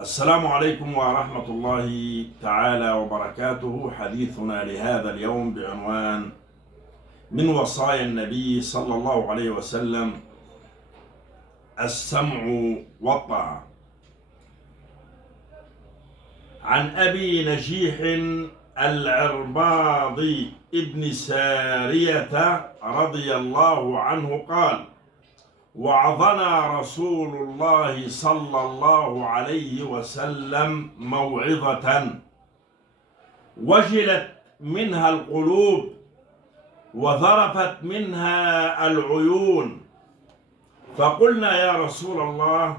السلام عليكم ورحمة الله تعالى وبركاته. حديثنا لهذا اليوم بعنوان من وصايا النبي صلى الله عليه وسلم السمع والطاعة. عن أبي نجيح العرباض ابن سارية رضي الله عنه قال: وعظنا رسول الله صلى الله عليه وسلم موعظة وجلت منها القلوب وذرفت منها العيون، فقلنا يا رسول الله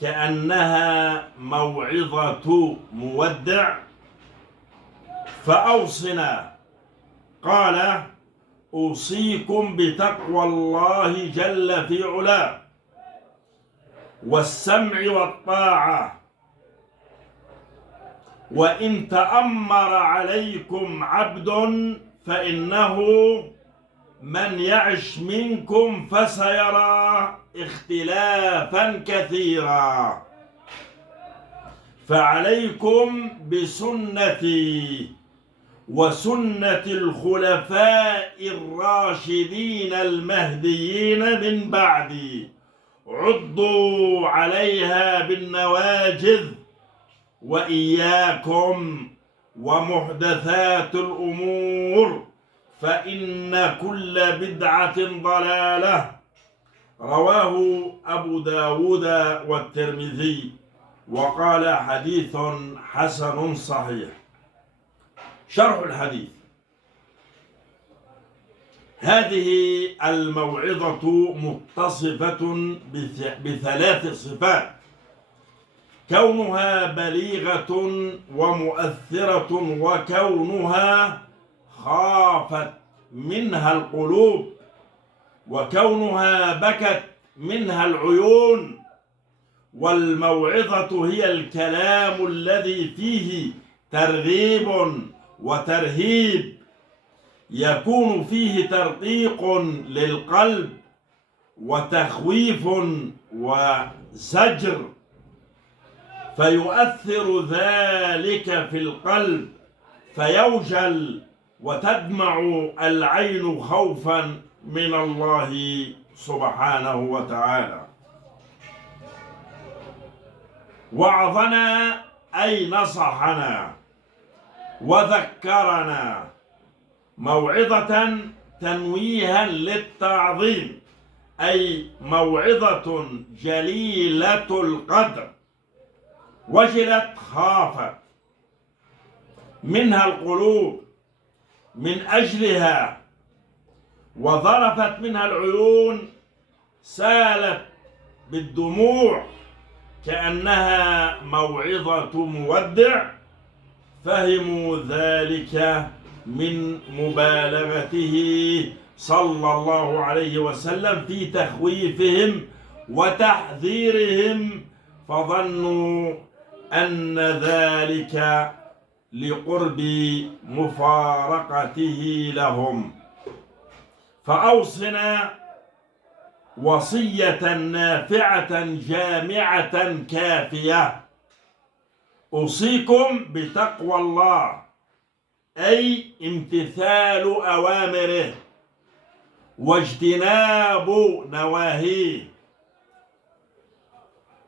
كأنها موعظة مودع، فأوصنا. قال: أوصيكم بتقوى الله جل في علاه والسمع والطاعة، وإن تأمر عليكم عبد فإنه من يعش منكم فسيرى اختلافا كثيرا، فعليكم بسنتي وسنة الخلفاء الراشدين المهديين من بعدي، عضوا عليها بالنواجذ، وإياكم ومحدثات الأمور فإن كل بدعة ضلالة. رواه أبو داود والترمذي، وقال حديث حسن صحيح. شرح الحديث: هذه الموعظة متصفة بثلاث صفات: كونها بليغة ومؤثرة، وكونها خافت منها القلوب، وكونها بكت منها العيون. والموعظة هي الكلام الذي فيه ترغيب وترهيب، يكون فيه ترقيق للقلب وتخويف وزجر، فيؤثر ذلك في القلب فيوجل وتدمع العين خوفا من الله سبحانه وتعالى. وعظنا أي نصحنا وذكرنا موعظة تنويها للتعظيم، أي موعظة جليلة القدر، وجلت خافت منها القلوب من أجلها، وذرفت منها العيون، سالت بالدموع كأنها موعظة مودع. فهموا ذلك من مبالغته صلى الله عليه وسلم في تخويفهم وتحذيرهم، فظنوا أن ذلك لقرب مفارقته لهم. فأوصنا وصية نافعة جامعة كافية: أوصيكم بتقوى الله، أي امتثال أوامره واجتناب نواهيه،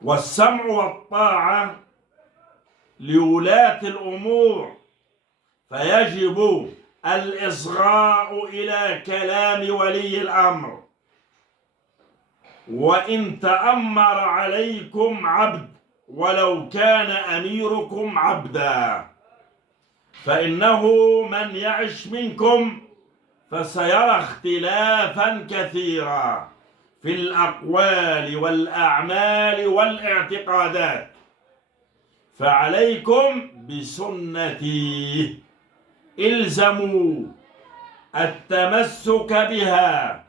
والسمع والطاعة لولاة الأمور، فيجب الإصغاء إلى كلام ولي الأمر. وإن تأمر عليكم عبد ولو كان أميركم عبدا، فإنه من يعش منكم فسيرى اختلافا كثيرا في الأقوال والأعمال والاعتقادات، فعليكم بسنتي، الزموا التمسك بها،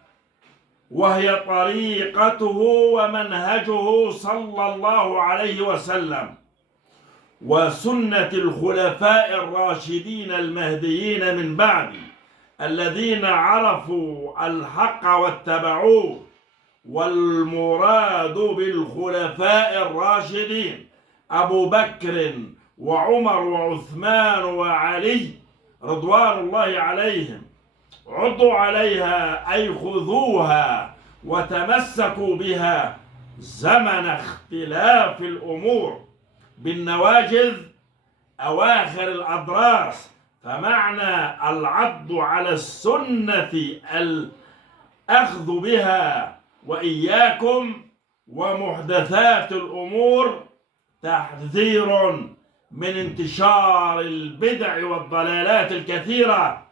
وهي طريقته ومنهجه صلى الله عليه وسلم، وسنة الخلفاء الراشدين المهديين من بعد، الذين عرفوا الحق واتبعوه. والمراد بالخلفاء الراشدين أبو بكر وعمر وعثمان وعلي رضوان الله عليهم، عضوا عليها أي خذوها وتمسكوا بها زمن اختلاف الأمور بالنواجذ أواخر الأضراس. فمعنى العض على السنة الأخذ بها، وإياكم ومحدثات الأمور، تحذير من انتشار البدع والضلالات الكثيرة،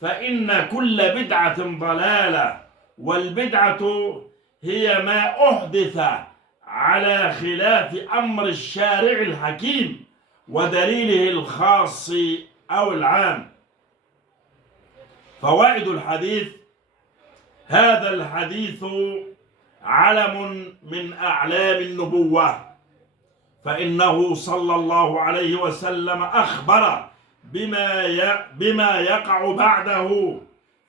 فإن كل بدعة ضلالة، والبدعة هي ما أحدث على خلاف أمر الشارع الحكيم ودليله الخاص أو العام. فوائد الحديث: هذا الحديث علم من أعلام النبوة، فإنه صلى الله عليه وسلم أخبر بما يقع بعده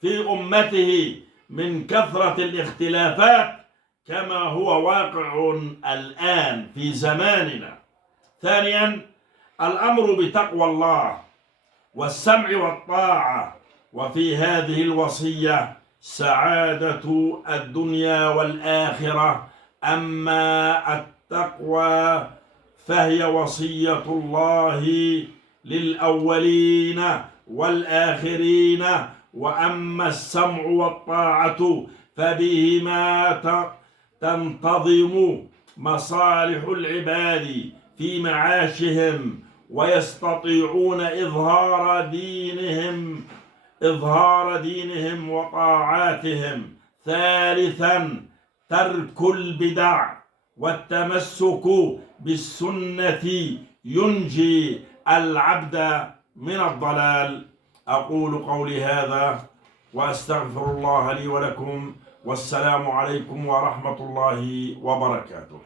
في أمته من كثرة الاختلافات، كما هو واقع الآن في زماننا. ثانيا، الأمر بتقوى الله والسمع والطاعة، وفي هذه الوصية سعادة الدنيا والآخرة. أما التقوى فهي وصية الله للأولين والآخرين، وأما السمع والطاعة فبهما تنتظم مصالح العباد في معاشهم، ويستطيعون إظهار دينهم وطاعاتهم. ثالثا، ترك البدع والتمسك بالسنة ينجي العبد من الضلال. أقول قولي هذا وأستغفر الله لي ولكم، والسلام عليكم ورحمة الله وبركاته.